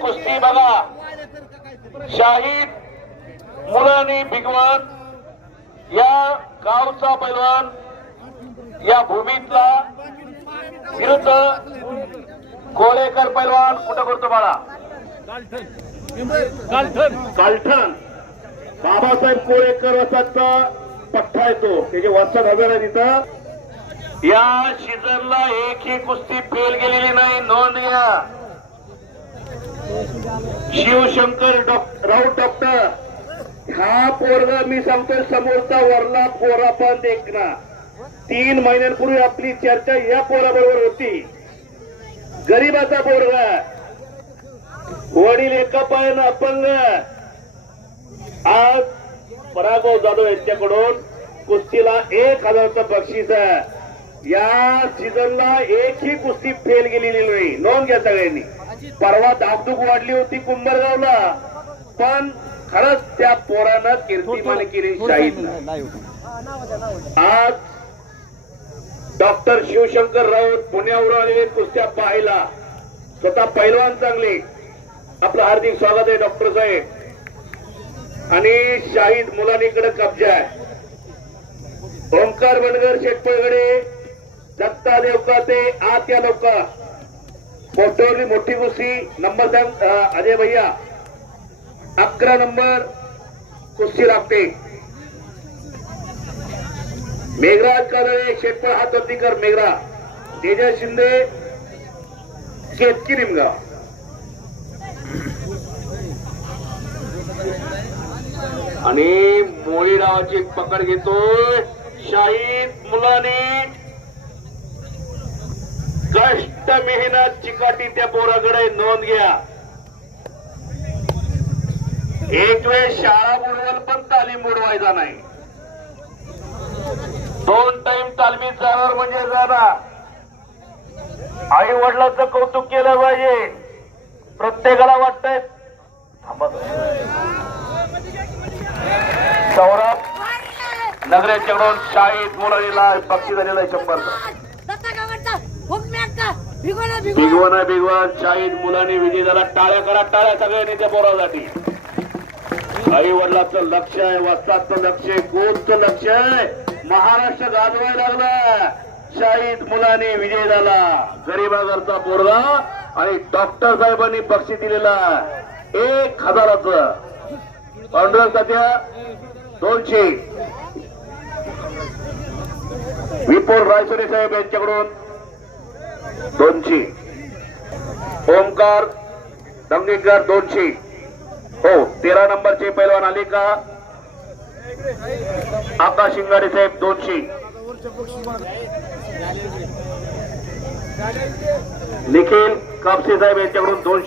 कुस्ती बघा. शाहीद मुलानी भिगवण या गावचा पैलवान या भूमीतला विरुद्ध कोळेकर पैलवान कुठं करतो बाळा? कालठण बाबासाहेब कोळेकर वसाचा पठ्ठा येतो. त्याचे वस्तात हजर आहे तिथं. या सीझनला एकही कुस्ती फेल गेलेली नाही. नोंद घ्या. शिवशंकर राऊत डॉक्टर हा पोरगा मी सांगतोय समोरचा वरला पोरा पण देखना. तीन महिन्यांपूर्वी आपली चर्चा या पोराबरोबर होती. गरीबाचा पोरगा. वडील एका पायानं अपंग. आज पराभव जाधव यांच्याकडून. कुस्तीला एक हजारचं बक्षीस आहे. या सीझनला एकही कुस्ती फेल गेलेली नाही. नोंद घ्या सगळ्यांनी. परवा धाकधूक वाढली होती कुंभरगावला. पण खरंच त्या पोरानं कीर्तिमान केली शाहीद आज डॉक्टर शिवशंकर राऊत पुण्यावर आलेले कुस्त्या पाहायला. स्वतः पैलवान चांगले. आपलं हार्दिक स्वागत आहे डॉक्टर साहेब. आणि शाहीद मुलांकडे कब्जा आहे. ओंकार बनगर शेटपळगडे दत्ता देवका ते आत या लोक. पोटवली मोठी कुस्ती नंबर सांग अजय भैया. अकरा नंबर कुस्ती लागते मेघराज कादळे शेटपळ हात वरती कर मेघरा तेजा शिंदे केतकी निमगाव. आणि मोळी नावाची पकड घेतोय शाहीद मुलाने. कष्ट मेहनत चिकाटी त्या पोराकडे नोंद घ्या. एक वेळ शाळा बुडवल पण तालीम बुडवायचा नाही. दोन टाइम तालमीत जाणार म्हणजे जाणार. आई वडिलांचं कौतुक केलं पाहिजे. प्रत्येकाला वाटतंय. सौरभ नगरेच्याकडून शाळेत मुलानीला बक्षीस झालेलं आहे शंभर. भिगवना आहे शाहीद मुलांनी विजय टाळ्या करा टाळ्या सगळ्यांनी त्या पोरासाठी. आई वडिलाचं लक्ष आहे वस्ताचं लक्ष आहे कोणतं लक्ष आहे? महाराष्ट्र गाजवायला लागला शाहीद मुलांनी विजय झाला गरीबागरचा पोरगा आणि डॉक्टर साहेबांनी बक्षीस दिलेला एक हजाराच. पांडुरंग सध्या दोनशे. विपुल रायसोनी साहेब यांच्याकडून दोनशे. ओमकार दंगेकर दोनशे. हो तेरा नंबरचे पैलवान आले का आकाश शिंगाडे साहेब दोनशे. निखिल कापसे साहेब यांच्याकडून दोनशे.